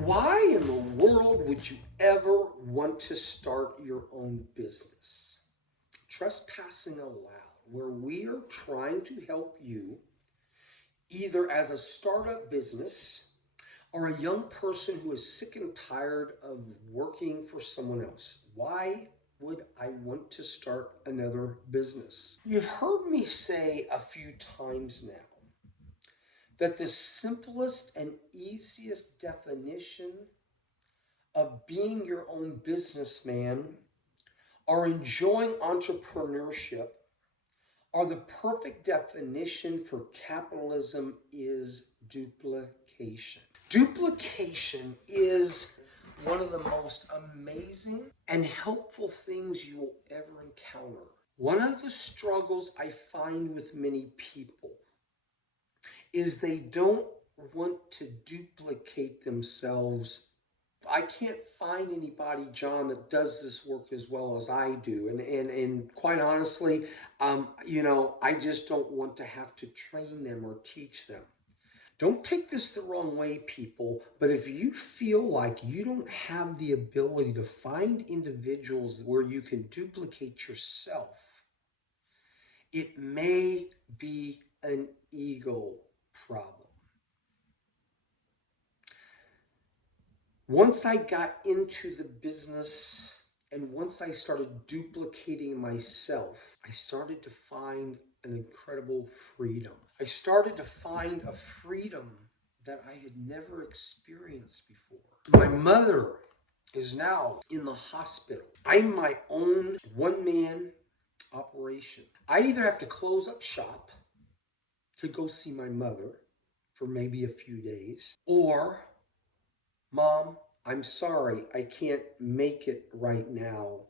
Why in the world would you ever want to start your own business? Trespassing Allowed, where we are trying to help you either as a startup business or a young person who is sick and tired of working for someone else. Why would I want to start another business? You've heard me say a few times now that the simplest and easiest definition of being your own businessman or enjoying entrepreneurship or the perfect definition for capitalism is duplication. Duplication is one of the most amazing and helpful things you will ever encounter. One of the struggles I find with many people is they don't want to duplicate themselves. I can't find anybody, John, that does this work as well as I do. And quite honestly, I just don't want to have to train them or teach them. Don't take this the wrong way, people, but if you feel like you don't have the ability to find individuals where you can duplicate yourself, it may be an ego problem. Once I got into the business and once I started duplicating myself, I started to find an incredible freedom. I started to find a freedom that I had never experienced before. My mother is now in the hospital. I'm my own one-man operation. I either have to close up shop to go see my mother for maybe a few days, or Mom, I'm sorry, I can't make it right now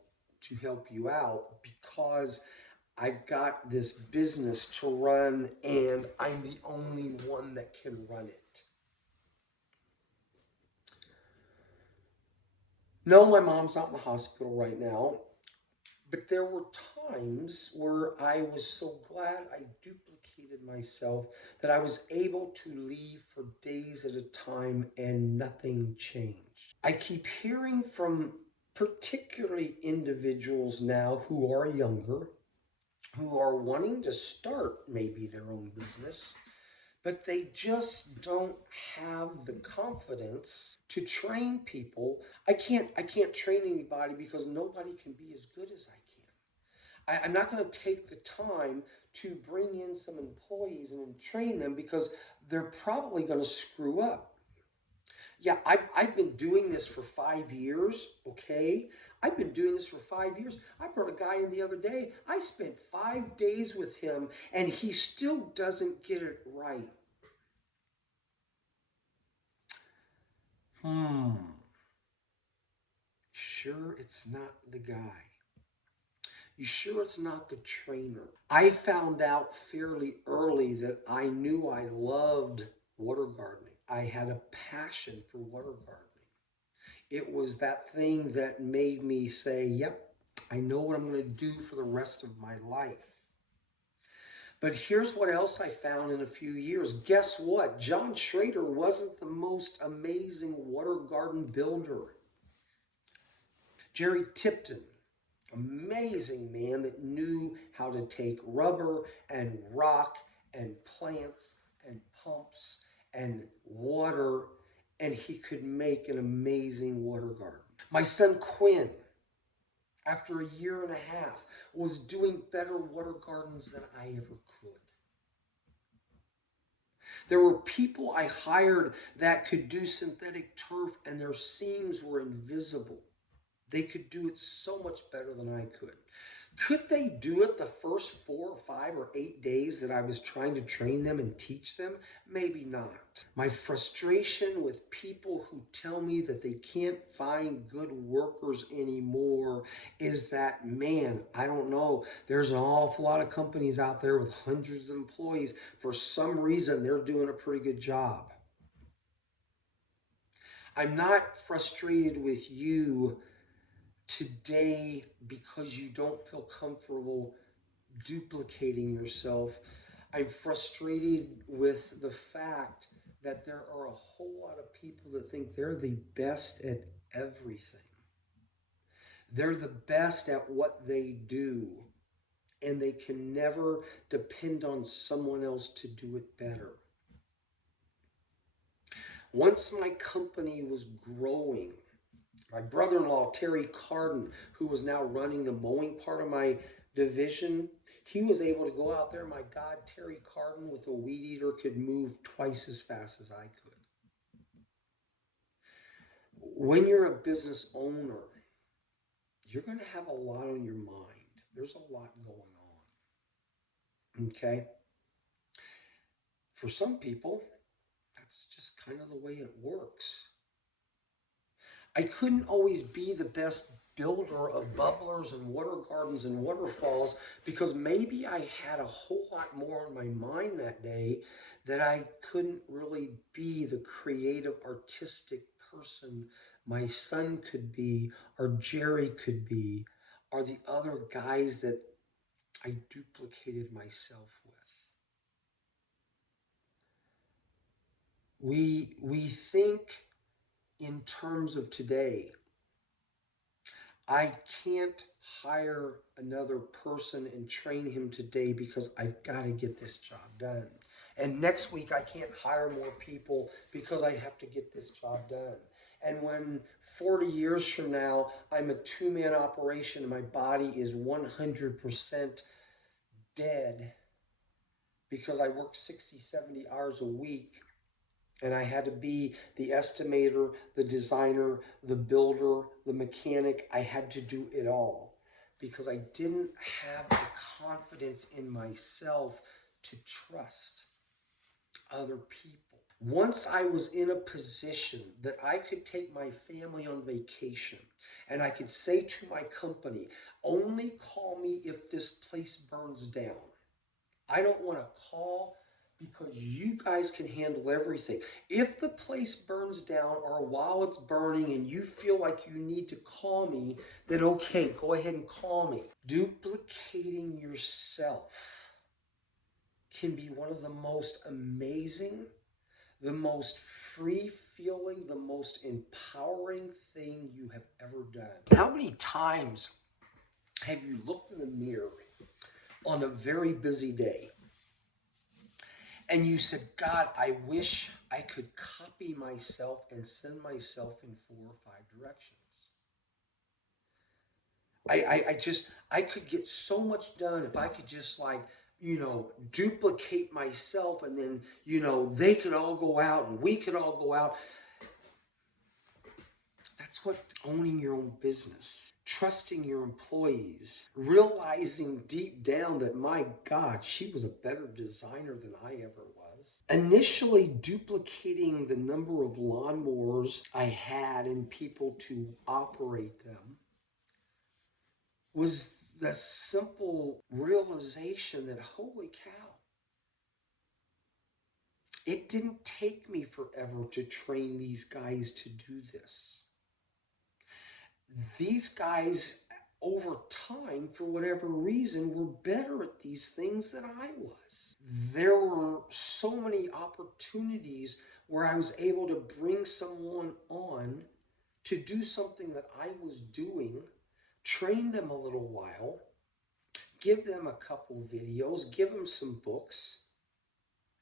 to help you out because I've got this business to run and I'm the only one that can run it. No, my mom's not in the hospital right now, but there were times where I was so glad I duplicated myself that I was able to leave for days at a time and nothing changed. I keep hearing from particularly individuals now who are younger, who are wanting to start maybe their own business, but they just don't have the confidence to train people. I can't train anybody because nobody can be as good as I can. I'm not going to take the time to bring in some employees and train them because they're probably going to screw up. Yeah, I've been doing this for 5 years, okay? I've been doing this for 5 years. I brought a guy in the other day. I spent 5 days with him and he still doesn't get it right. Sure it's not the guy. You sure it's not the trainer? I found out fairly early that I knew I loved water gardening. I had a passion for water gardening. It was that thing that made me say, yep, I know what I'm going to do for the rest of my life. But here's what else I found in a few years. Guess what? John Schrader wasn't the most amazing water garden builder. Jerry Tipton, amazing man that knew how to take rubber and rock and plants and pumps and water, and he could make an amazing water garden. My son Quinn, after a year and a half, was doing better water gardens than I ever could. There were people I hired that could do synthetic turf and their seams were invisible. They could do it so much better than I could. Could they do it the first 4 or 5 or 8 days that I was trying to train them and teach them? Maybe not. My frustration with people who tell me that they can't find good workers anymore is that, man, I don't know. There's an awful lot of companies out there with hundreds of employees. For some reason, they're doing a pretty good job. I'm not frustrated with you today because you don't feel comfortable duplicating yourself. I'm frustrated with the fact that there are a whole lot of people that think they're the best at everything. They're the best at what they do, and they can never depend on someone else to do it better. Once my company was growing, my brother-in-law, Terry Carden, who was now running the mowing part of my division, he was able to go out there. My God, Terry Carden with a weed eater could move twice as fast as I could. When you're a business owner, you're going to have a lot on your mind. There's a lot going on. Okay? For some people, that's just kind of the way it works. I couldn't always be the best builder of bubblers and water gardens and waterfalls because maybe I had a whole lot more on my mind that day that I couldn't really be the creative, artistic person my son could be, or Jerry could be, or the other guys that I duplicated myself with. We think in terms of today. I can't hire another person and train him today because I've got to get this job done. And next week I can't hire more people because I have to get this job done. And when 40 years from now I'm a two-man operation and my body is 100% dead because I work 60, 70 hours a week, and I had to be the estimator, the designer, the builder, the mechanic. I had to do it all because I didn't have the confidence in myself to trust other people. Once I was in a position that I could take my family on vacation and I could say to my company, only call me if this place burns down. I don't want to call because you guys can handle everything. If the place burns down or while it's burning and you feel like you need to call me, then okay, go ahead and call me. Duplicating yourself can be one of the most amazing, the most free feeling, the most empowering thing you have ever done. How many times have you looked in the mirror on a very busy day and you said, God, I wish I could copy myself and send myself in 4 or 5 directions? I could get so much done if I could just duplicate myself, and then, they could all go out and we could all go out. That's what owning your own business, trusting your employees, realizing deep down that, my God, she was a better designer than I ever was. Initially duplicating the number of lawnmowers I had and people to operate them was the simple realization that, holy cow, it didn't take me forever to train these guys to do this. These guys, over time, for whatever reason, were better at these things than I was. There were so many opportunities where I was able to bring someone on to do something that I was doing, train them a little while, give them a couple videos, give them some books,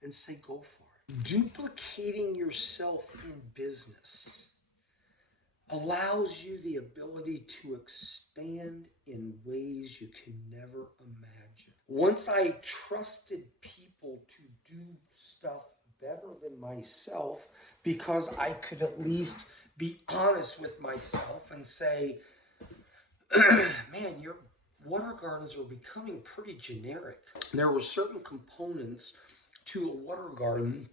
and say, go for it. Duplicating yourself in business allows you the ability to expand in ways you can never imagine. Once I trusted people to do stuff better than myself because I could at least be honest with myself and say, man, your water gardens are becoming pretty generic. There were certain components to a water garden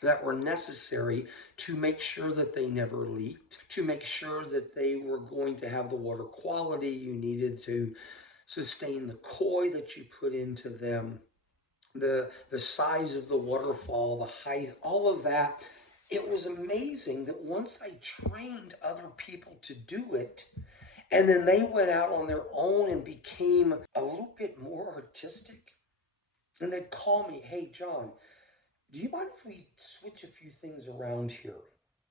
that were necessary to make sure that they never leaked, to make sure that they were going to have the water quality you needed to sustain the koi that you put into them, the size of the waterfall, the height, all of that. It was amazing that once I trained other people to do it, and then they went out on their own and became a little bit more artistic, and they'd call me, hey, John, Do you mind if we switch a few things around here?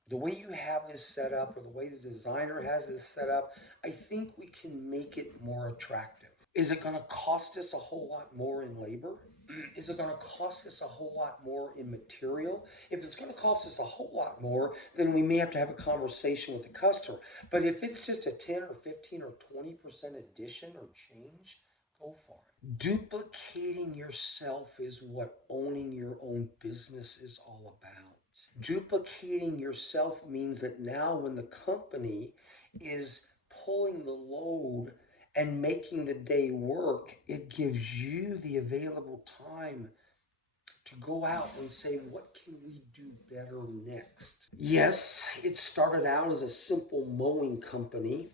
The way you have this set up, or the way the designer has this set up, I think we can make it more attractive. Is it going to cost us a whole lot more in labor? Is it going to cost us a whole lot more in material? If it's going to cost us a whole lot more, then we may have to have a conversation with the customer. But if it's just a 10 or 15 or 20% addition or change, go for it. Duplicating yourself is what owning your own business is all about. Duplicating yourself means that now when the company is pulling the load and making the day work, it gives you the available time to go out and say, what can we do better next? Yes, it started out as a simple mowing company,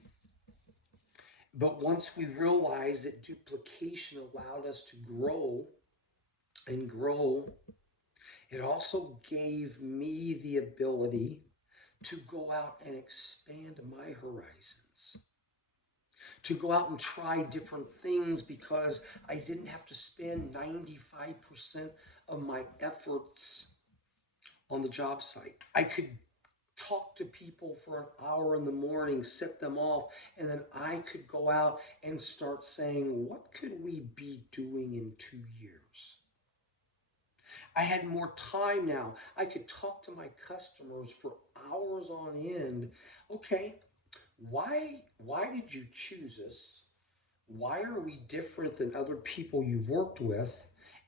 but once we realized that duplication allowed us to grow and grow, it also gave me the ability to go out and expand my horizons, to go out and try different things, because I didn't have to spend 95% of my efforts on the job site. I could talk to people for an hour in the morning, set them off, and then I could go out and start saying, what could we be doing in 2 years? I had more time now. I could talk to my customers for hours on end. Okay, why did you choose us? Why are we different than other people you've worked with?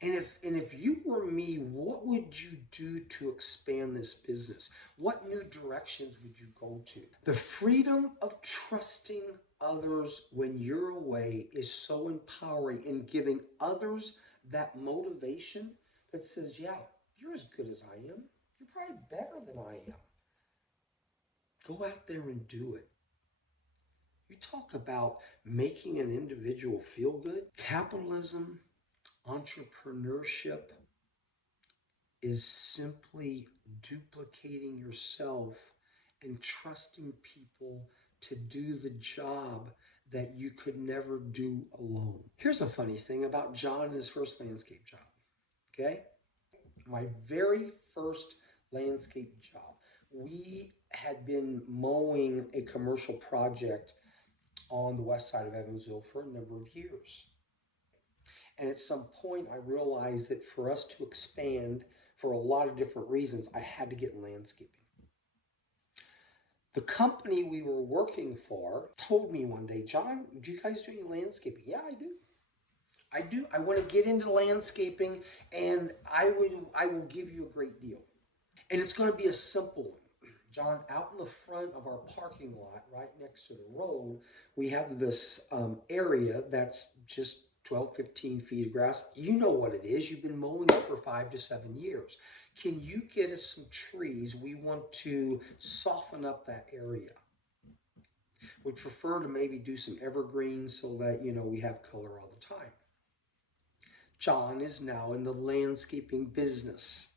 And if you were me, what would you do to expand this business? What new directions would you go to? The freedom of trusting others when you're away is so empowering, in giving others that motivation that says, yeah, you're as good as I am. You're probably better than I am. Go out there and do it. You talk about making an individual feel good. Capitalism, entrepreneurship is simply duplicating yourself and trusting people to do the job that you could never do alone. Here's a funny thing about John and his first landscape job. Okay? My very first landscape job, we had been mowing a commercial project on the west side of Evansville for a number of years. And at some point, I realized that for us to expand, for a lot of different reasons, I had to get in landscaping. The company we were working for told me one day, John, do you guys do any landscaping? Yeah, I do. I do. I want to get into landscaping, and I will give you a great deal. And it's going to be a simple one. John, out in the front of our parking lot, right next to the road, we have this area that's just 12, 15 feet of grass. You know what it is. You've been mowing it for 5 to 7 years. Can you get us some trees? We want to soften up that area. We prefer to maybe do some evergreens so that, we have color all the time. John is now in the landscaping business.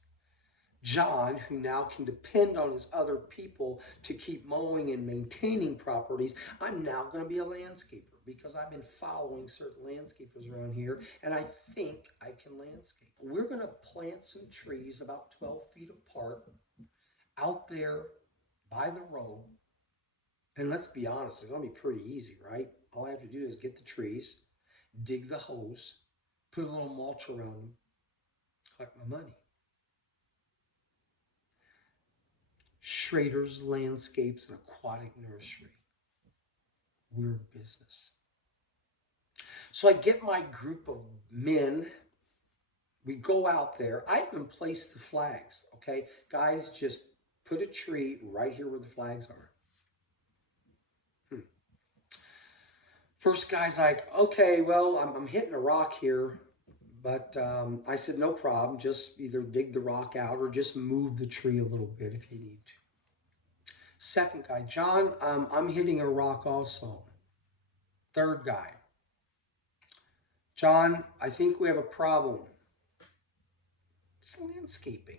John, who now can depend on his other people to keep mowing and maintaining properties, I'm now going to be a landscaper because I've been following certain landscapers around here, and I think I can landscape. We're going to plant some trees about 12 feet apart out there by the road. And let's be honest, it's going to be pretty easy, right? All I have to do is get the trees, dig the hose, put a little mulch around them, collect my money. Schrader's Landscapes and Aquatic Nursery. We're in business. So I get my group of men. We go out there. I even place the flags. Okay, guys, just put a tree right here where the flags are. First guy's like, okay, well, I'm hitting a rock here. But I said, no problem. Just either dig the rock out or just move the tree a little bit if you need to. Second guy, John, I'm hitting a rock also. Third guy, John, I think we have a problem. It's landscaping.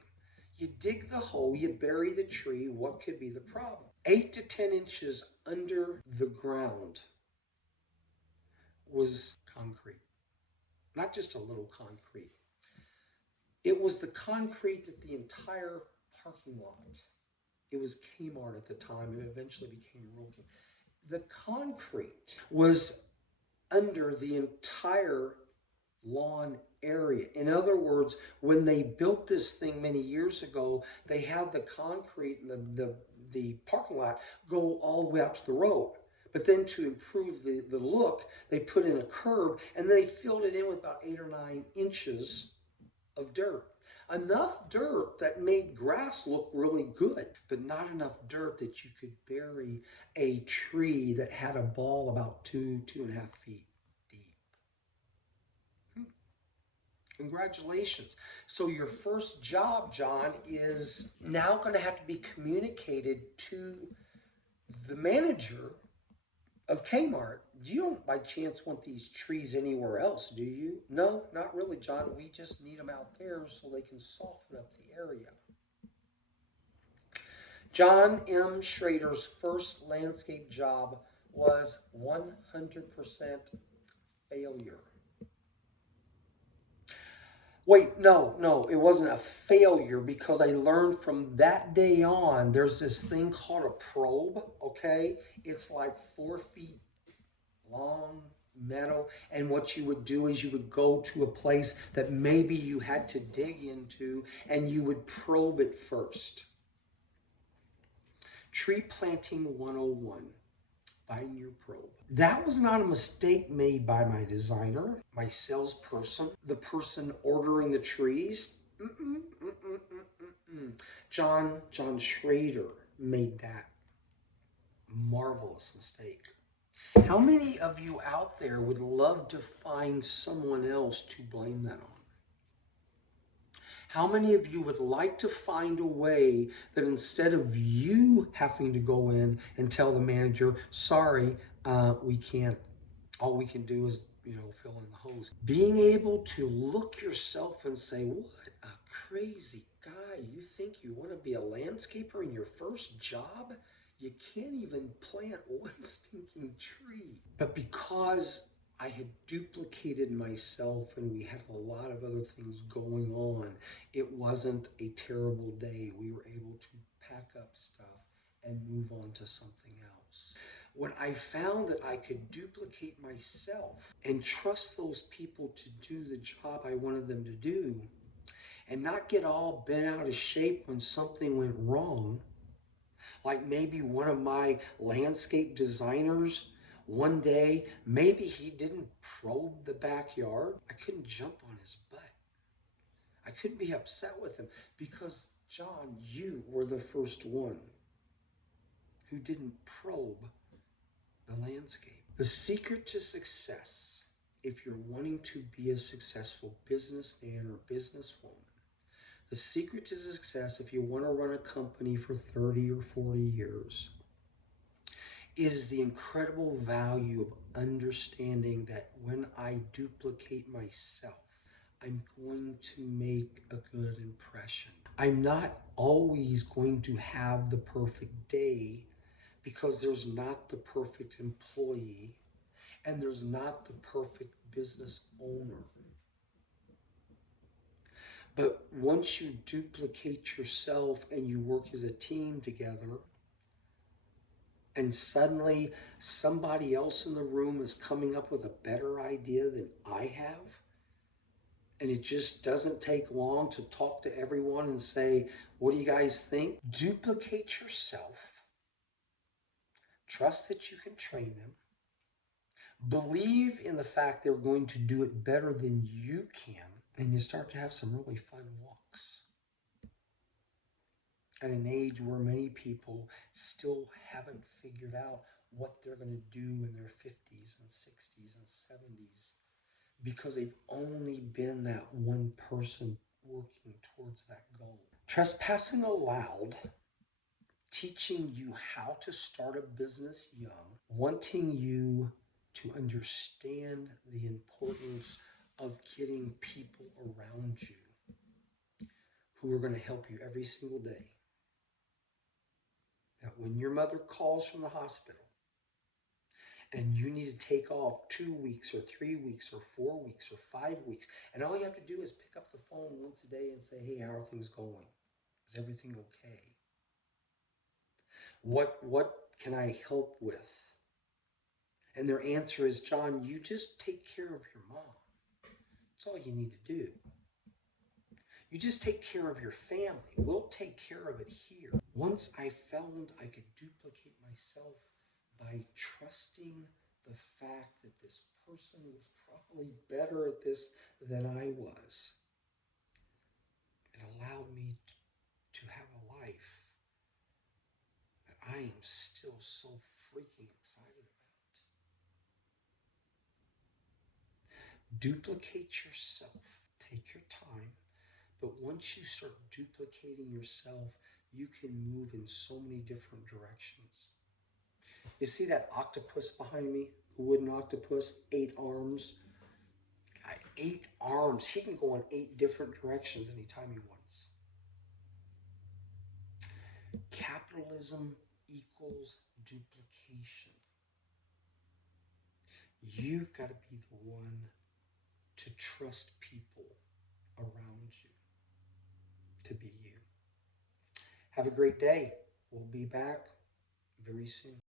You dig the hole, you bury the tree, what could be the problem? 8 to 10 inches under the ground was concrete. Not just a little concrete. It was the concrete that the entire parking lot. It was Kmart at the time. It eventually became Roken. The concrete was under the entire lawn area. In other words, when they built this thing many years ago, they had the concrete and the parking lot go all the way out to the road. But then to improve the look, they put in a curb and they filled it in with about 8 or 9 inches of dirt. Enough dirt that made grass look really good, but not enough dirt that you could bury a tree that had a ball about 2.5 feet deep. Congratulations. So your first job, John, is now going to have to be communicated to the manager of Kmart. You don't by chance want these trees anywhere else, do you? No, not really, John. We just need them out there so they can soften up the area. John M. Schrader's first landscape job was 100% failure. Wait, no, it wasn't a failure because I learned from that day on, there's this thing called a probe, okay? It's like 4 feet long, metal, and what you would do is you would go to a place that maybe you had to dig into and you would probe it first. Tree planting 101. Find your probe. That was not a mistake made by my designer, my salesperson, the person ordering the trees. John Schrader made that marvelous mistake. How many of you out there would love to find someone else to blame that on? How many of you would like to find a way that instead of you having to go in and tell the manager, sorry, we can't, all we can do is, fill in the hose. Being able to look yourself and say, what a crazy guy. You think you want to be a landscaper in your first job? You can't even plant one stinking tree. But because I had duplicated myself and we had a lot of other things going on, it wasn't a terrible day. We were able to pack up stuff and move on to something else. When I found that I could duplicate myself and trust those people to do the job I wanted them to do and not get all bent out of shape when something went wrong, like maybe one of my landscape designers, one day, maybe he didn't probe the backyard. I couldn't jump on his butt. I couldn't be upset with him because, John, you were the first one who didn't probe the landscape. The secret to success, if you're wanting to be a successful businessman or businesswoman, the secret to success, if you want to run a company for 30 or 40 years, is the incredible value of understanding that when I duplicate myself, I'm going to make a good impression. I'm not always going to have the perfect day because there's not the perfect employee and there's not the perfect business owner. But once you duplicate yourself and you work as a team together, and suddenly somebody else in the room is coming up with a better idea than I have, and it just doesn't take long to talk to everyone and say, what do you guys think? Duplicate yourself. Trust that you can train them. Believe in the fact they're going to do it better than you can, and you start to have some really fun walks. At an age where many people still haven't figured out what they're going to do in their 50s and 60s and 70s because they've only been that one person working towards that goal. Trespassing aloud, teaching you how to start a business young, wanting you to understand the importance of getting people around you who are going to help you every single day. That when your mother calls from the hospital and you need to take off 2 weeks or 3 weeks or 4 weeks or 5 weeks, and all you have to do is pick up the phone once a day and say, hey, how are things going? Is everything okay? What can I help with? And their answer is, John, you just take care of your mom. That's all you need to do. You just take care of your family. We'll take care of it here. Once I found I could duplicate myself by trusting the fact that this person was probably better at this than I was, it allowed me to have a life that I am still so freaking excited about. Duplicate yourself. Take your time. But once you start duplicating yourself, you can move in so many different directions. You see that octopus behind me? The wooden octopus, 8 arms. 8 arms. He can go in 8 different directions anytime he wants. Capitalism equals duplication. You've got to be the one to trust people around you to be you. Have a great day. We'll be back very soon.